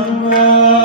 Oh.